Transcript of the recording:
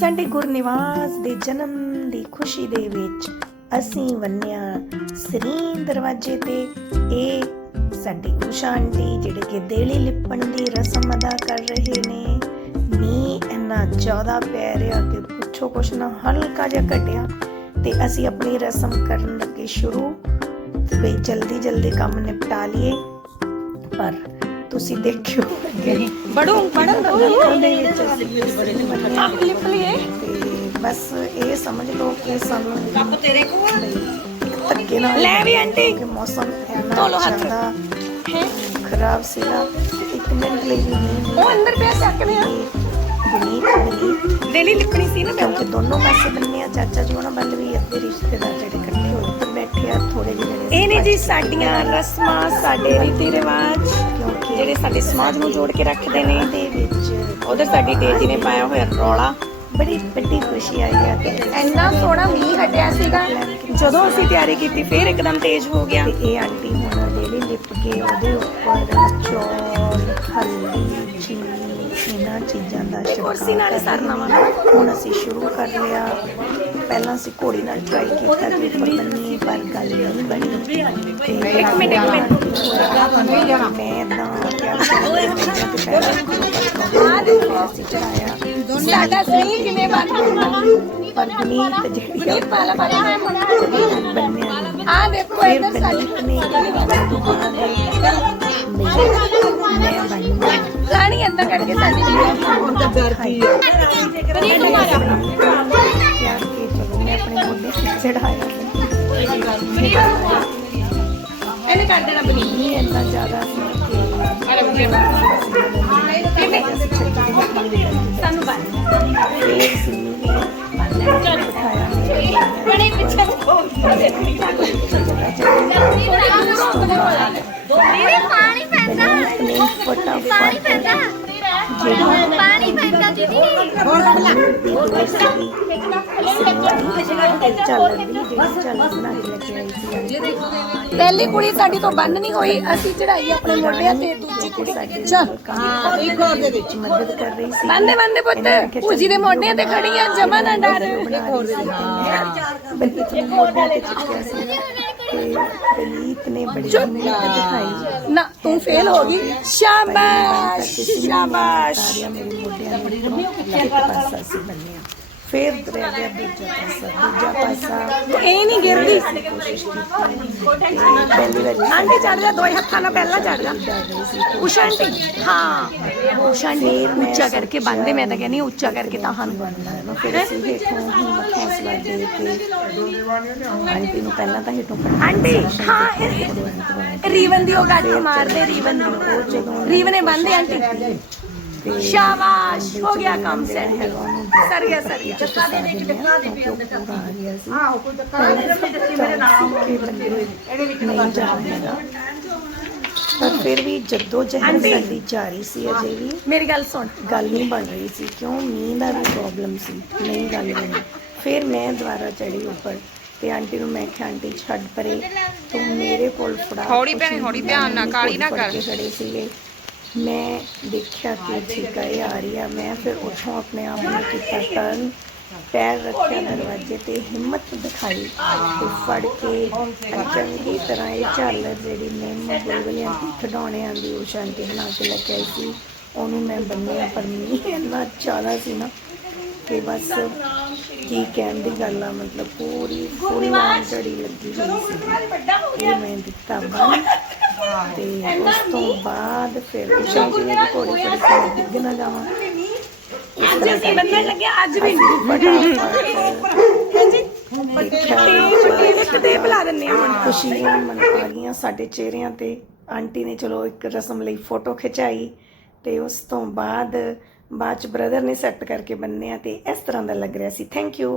ਸਾਡੇ ਗੁਰਨਿਵਾਸ ਦੇ ਜਨਮ ਦੀ ਖੁਸ਼ੀ ਦੇ ਵਿੱਚ ਅਸੀਂ ਵੰਨਿਆ ਸਰੀਨ ਦਰਵਾਜ਼ੇ ਤੇ। ਇਹ ਸਾਡੀ ਉਸ਼ਾ ਆਂਟੀ ਜਿਹੜੇ ਕਿ ਦੇਲੀ ਲਿਪਣ ਦੀ ਰਸਮ ਅਦਾ ਕਰ ਰਹੇ ਨੇ। ਮੀਂਹ ਇੰਨਾ ਜ਼ਿਆਦਾ ਪੈ ਰਿਹਾ ਕਿ ਪੁੱਛੋ ਕੁਛ ਨਾ, ਹਲਕਾ ਜਿਹਾ ਘਟਿਆ ਤੇ ਅਸੀਂ ਆਪਣੀ ਰਸਮ ਕਰਨ ਲੱਗੇ ਸ਼ੁਰੂ। ਤੇ ਜਲਦੀ ਜਲਦੀ ਕੰਮ ਨਿਪਟਾ ਲਈਏ। ਪਰ ਤੁਸੀਂ ਦੇਖਿਓ। ਅੱਗੇ ਬੜੂ ਬੜਨ ਦੋ ਆਪ ਲਿਪ ਲਈਏ ਬਸ ਇਹ ਸਮਝ ਲਓ ਕਿ ਸਾਨੂੰ ਕੱਪ ਤੇਰੇ ਕੋਲ ਧੱਕੇ ਨਾਲ ਲੈ ਵੀ ਆਂਟੀ। ਕਿ ਮੌਸਮ ਧੋ ਲਓ ਹੱਥ। ਹੈ? ਖਰਾਬ ਸੀਗਾ। ਇੱਕ ਮਿੰਟ ਲਈ ਵੀ ਨਹੀਂ ਉਹ ਅੰਦਰ ਪਿਆ ਚੱਕਦੇ ਆ ਬਨੀਤ ਬਨੀਤ ਡੇਲੀ ਲਿਪਣੀ ਸੀ ਨਾ ਕਿਉਂਕਿ ਦੋਨੋਂ ਪਾਸੇ ਬੰਨੇ ਆ। ਚਾਚਾ ਜੀ ਉਹਨਾਂ ਵੱਲ ਵੀ ਅੱਧੇ ਰਿਸ਼ਤੇਦਾਰ ਜਿਹੜੇ ਇਕੱਠੇ ਹੋਏ। ਆ ਥੋੜੇ ਜਿਹੇ। ਇਹ ਨੇ ਜੀ ਸਾਡੀਆਂ ਰਸਮਾਂ ਸਾਡੇ ਰੀਤੀ ਰਿਵਾਜ ਜਿਹੜੇ ਸਾਡੇ ਸਮਾਜ ਨੂੰ ਜੋੜ ਕੇ ਰੱਖਦੇ ਨੇ। ਦੇ ਵਿੱਚ। ਉਧਰ ਸਾਡੀ ਡੇਜੀ ਨੇ ਪਾਇਆ ਹੋਇਆ ਰੌਲਾ। ਬੜੀ ਵੱਡੀ ਖੁਸ਼ੀ ਆਈ ਆ ਤੇ ਇੰਨਾ ਸੋਹਣਾ ਮੀਂਹ ਹਟਿਆ ਸੀਗਾ। ਜਦੋਂ ਅਸੀਂ ਤਿਆਰੀ ਕੀਤੀ ਫੇਰ ਇੱਕਦਮ ਤੇਜ਼ ਹੋ ਗਿਆ। ਇਹ ਆਂਟੀ ਹੁਣ ਡੇਲੀ ਲਿਪ ਕੇ ਉਹਦੇ ਉੱਪਰ ਚੌਲ ਹਲਦੀ ਚੀਨੀ ਇਹਨਾਂ ਚੀਜ਼ਾਂ ਦਾ ਨਾਲ। ਹੁਣ ਅਸੀਂ ਸ਼ੁਰੂ ਕਰ ਲਿਆ। ਪਹਿਲਾਂ ਅਸੀਂ ਘੋੜੀ ਨਾਲ ਟਰਾਈ ਕੀਤਾ ਕਿ ਉੱਪਰ ਬੰਨੀ ਪਰ ਗੱਲ ਨਹੀਂ ਬਣੀ ਤੇ ਇੱਕ ਮਿੰਟ, ਇੱਕ ਮਿੰਟ। ਮੈਂ ਤਾਂ ਅਸੀਂ ਚੜਾਇਆ ਸਾਡਾ ਸਹੀ ਕਿਵੇਂ ਬਣਾ ਪਰ ਬਨੀਤ ਜਿਹੜੀ ਆ ਪਾਲਾ ਪਾਲਾ ਬੰਨਿਆ ਆ ਦੇਖੋ ਫਿਰ ਇੱਧਰ ਸਾਡੀ ਬਨੀਤ ਨੇ ਮੈਂ ਬੰਨਿਆ ਰਾਣੀ ਅੰਦਰ ਕੱਢ ਕੇ ਸਾਡੀ ਹੁਣ ਤਾਂ ਡਰ ਕੀ ਪਨੀਰ ਆਪਣੇ ਮੋਢੇ ਤੇ ਚੜਾਇਆ ਇਹਨੇ ਕੱਢ ਦੇਣਾ ਨਹੀਂ ਇੰਨਾ ਜ਼ਿਆਦਾ ਸਾਨੂੰ ਨੇ ਬਿਠਾਇਆ ਬੜੇ ਪਿੱਛੇ। ਵੀਰੇ ਪਾਣੀ ਪੈਂਦਾ। ਪਾਣੀ ਪੈਂਦਾ। ਪਾਣੀ ਪੈਂਦਾ ਦੀਦੀ। ਦੀ ਦੋਰ ਸੀਗੀ ਚੱਲ ਰਹੀ ਜਿਹੜੀ ਚੱਲ ਬਣਾ ਕੇ ਲੈ ਪਹਿਲੀ ਕੁੜੀ ਸਾਡੀ ਤੋਂ ਬੰਨ ਨਹੀਂ ਹੋਈ ਅਸੀਂ ਚੜਾਈ ਆਪਣੇ ਮੋਢਿਆਂ ਤੇ ਦੂਜੀ ਕੁੜੀ ਸਾਡੇ ਚੱਲ ਹਾਂ ਇੱਕ ਹੋਰ ਦੇ ਵਿੱਚ ਮਦਦ ਕਰ ਰਹੀ ਸੀ। ਬੰਦੇ ਬੰਦੇ ਪੁੱਤ। ਭੂਜੀ ਦੇ ਮੋਢਿਆਂ ਤੇ ਖੜੀ ਆ ਜਮਾ ਨਾ ਡਰ। ਬਲਕੀਤ ਨੇ ਮੋਢਿਆਂ ਤੇ ਚੁੱਕਿਆ ਸੀ ਤੇ ਬਲਕੀਤ ਨੇ ਬੜੀ ਮਿਹਨਤ ਦਿਖਾਈ। ਨਾ ਤੂੰ ਫੇਲ ਹੋ ਗਈ। ਸ਼ਾਬਾਸ਼ ਸ਼ਾਬਾਸ਼। ਸਾਰਿਆਂ ਮੇਰੇ ਮੋਢਿਆਂ ਨੇ ਇੱਕ ਪਾਸਾ ਸੀ ਬੰਨਿਆ ਫੇਰ ਰਹਿ ਗਿਆ ਦੂਜਾ ਪਾਸਾ ਦੂਜਾ ਪਾਸਾ। ਇਹ ਨਹੀਂ ਗਿਰਦੀ ਆਂਟੀ ਚੜ ਜਾ ਦੋਏ ਹੱਥਾਂ ਨਾਲ ਪਹਿਲਾਂ ਚੜ ਜਾ। ਉਸ਼ਾ ਆਂਟੀ? ਹਾਂ। ਉਸ਼ਾ ਆਂਟੀ ਉੱਚਾ ਕਰਕੇ ਬੰਦੇ ਮੈਂ ਤਾਂ ਕਹਿੰਦੀ ਉੱਚਾ ਕਰਕੇ ਤਾਂ ਹਨ ਬਣਨਾ ਫਿਰ ਅਸੀਂ ਹੇਠੋਂ ਹਿੰਮਤ ਹੌਸਲਾ ਦੇ ਕੇ ਆਂਟੀ ਨੂੰ ਪਹਿਲਾਂ ਤਾਂ ਹੇਠੋਂ ਫੜ ਆਂਟੀ ਹਾਂ ਰੀਵਨ ਦੀ ਉਹ ਗੱਠ ਮਾਰਦੇ ਰੀਵਨ ਦੀ। ਰੀਵਨ ਨੇ ਬੰਦੇ ਆਂਟੀ। ਸ਼ਾਬਾਸ਼ ਹੋ ਗਿਆ ਕੰਮ ਸੈੱਟ ਸਰ ਗਿਆ ਸਰ ਗਿਆ ਨਹੀਂ ਜਾਣੇਗਾ ਪਰ ਫਿਰ ਵੀ ਜੱਦੋ ਜਹਿਦ ਸਾਡੀ ਜਾਰੀ ਸੀ ਅਜੇ ਵੀ ਮੇਰੀ ਗੱਲ ਸੁਣ। ਗੱਲ ਨਹੀਂ ਬਣ ਰਹੀ ਸੀ ਕਿਉਂ? ਮੀਂਹ ਦਾ ਵੀ ਪ੍ਰੋਬਲਮ ਸੀ। ਨਹੀਂ ਗੱਲ ਬਣੀ ਫਿਰ ਮੈਂ ਦੁਬਾਰਾ ਚੜੀ ਉੱਪਰ ਤੇ ਆਂਟੀ ਨੂੰ ਮੈਂ ਕਿਹਾ ਆਂਟੀ ਛੱਡ ਪਰੇ। ਤੂੰ ਮੇਰੇ ਕੋਲ ਫੜਾ। ਹੌਲੀ ਭੈਣੇ, ਨਹੀਂ ਹੌਲੀ ਧਿਆਨ ਨਾਲ, ਕੋਲ ਨਾ ਕਰ। ਖੜੇ ਸੀਗੇ। ਮੈਂ ਦੇਖਿਆ ਕਿ ਇਹ ਆ ਰਹੀ ਆ ਮੈਂ ਫਿਰ ਉੱਥੋਂ ਆਪਣੇ ਆਪ ਨੂੰ ਕੀਤਾ ਟਰਨ ਪੈਰ ਰੱਖਿਆ ਦਰਵਾਜ਼ੇ ਤੇ ਹਿੰਮਤ ਦਿਖਾਈ ਤੇ ਫੜ ਕੇ ਚੰਗੀ ਤਰ੍ਹਾਂ ਇਹ ਝਾਲਰ ਜਿਹੜੀ ਨਿੰਮ ਗੁਲਗੁਲਿਆਂ ਦੀ ਖਡਾਉਣਿਆਂ ਦੀ ਉਹ ਸ਼ਾਂਤੀ ਬਣਾ ਕੇ ਲੈ ਕੇ ਆਈ ਸੀ। ਉਹਨੂੰ ਮੈਂ ਬੰਨਿਆ ਪਰ ਮੀਂਹ ਇੰਨਾ ਜ਼ਿਆਦਾ ਸੀ ਨਾ ਕਿ ਬਸ ਕੀ ਕਹਿਣ ਦੀ ਗੱਲ ਆ ਮਤਲਬ ਪੂਰੀ ਪੂਰੀ ਝੜੀ ਲੱਗੀ ਹੋਈ ਸੀ। ਇਹ ਮੈਂ ਦਿੱਤਾ ਬੰਨ ਤੇ ਉਸ ਤੋਂ ਬਾਅਦ ਫਿਰ ਸ਼ਾਂਤੀ ਨੇ ਘੋੜੀ ਫੜ ਕੇ ਡਿੱਗ ਨਾ ਜਾਵਾਂ। ਅੱਜ ਅਸੀਂ ਬੰਨਣ ਲੱਗੇ ਅੱਜ ਵੀ ਦੇਖਿਆ ਤੇ ਬੁਲਾ ਦਿੰਨੇ ਆ ਹੁਣ। ਖੁਸ਼ੀਆਂ ਮਨ ਆ ਗਈਆਂ ਸਾਡੇ ਚਿਹਰਿਆਂ ਤੇ ਆਂਟੀ ਨੇ ਚਲੋ ਇੱਕ ਰਸਮ ਲਈ ਫੋਟੋ ਖਿਚਾਈ ਤੇ ਉਸ ਤੋਂ ਬਾਅਦ ਬਾਅਦ ਚ ਬ੍ਰਦਰ ਨੇ ਸੈੱਟ ਕਰਕੇ ਬੰਨਿਆ ਤੇ ਇਸ ਤਰ੍ਹਾਂ ਦਾ ਲੱਗ ਰਿਹਾ ਸੀ। Thank you